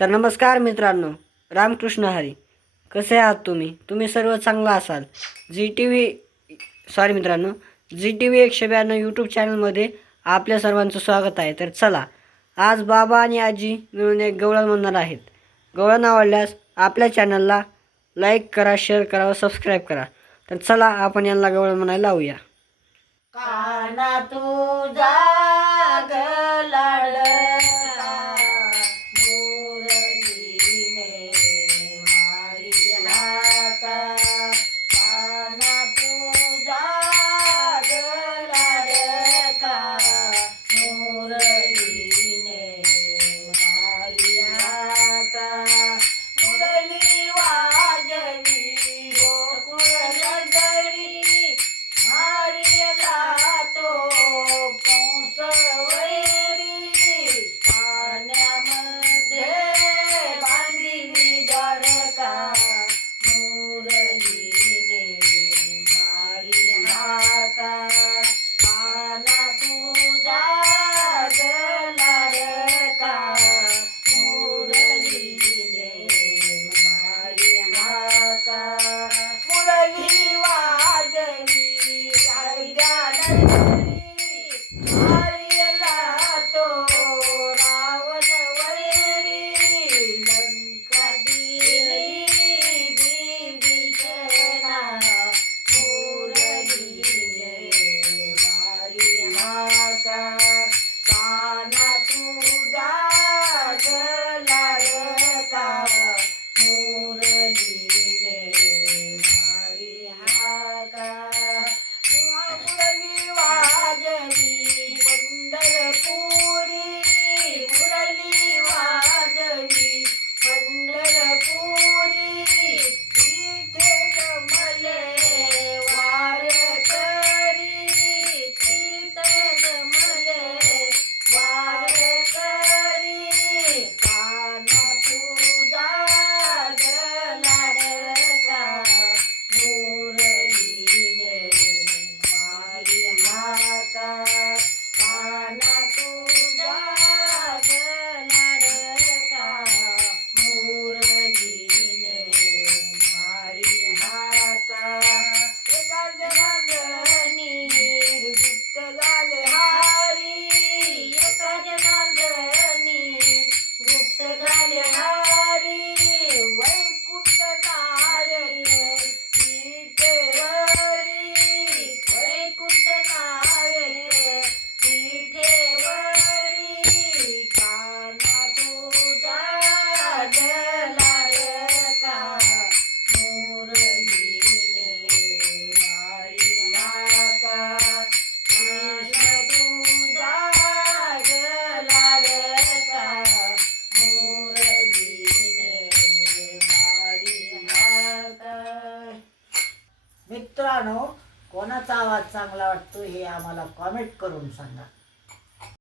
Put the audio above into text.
तर नमस्कार मित्रांनो रामकृष्ण हरी. कसे आहात तुम्ही? तुम्ही सर्व चांगला असाल. जी टी व्ही सॉरी मित्रांनो जी टी व्ही एकशे ब्याण्णव यूट्यूब चॅनलमध्ये आपल्या सर्वांचं स्वागत आहे. तर चला आज बाबा आणि आजी मिळून एक गवळण म्हणणार आहेत. गवळण आवडल्यास आपल्या चॅनलला लाईक करा शेअर करा व सबस्क्राईब करा. तर चला आपण यांना गवळण म्हणायला लावूया. मित्रांनो कोणाचा आवाज चांगला वाटतो हे आम्हाला कॉमेंट करून सांगा.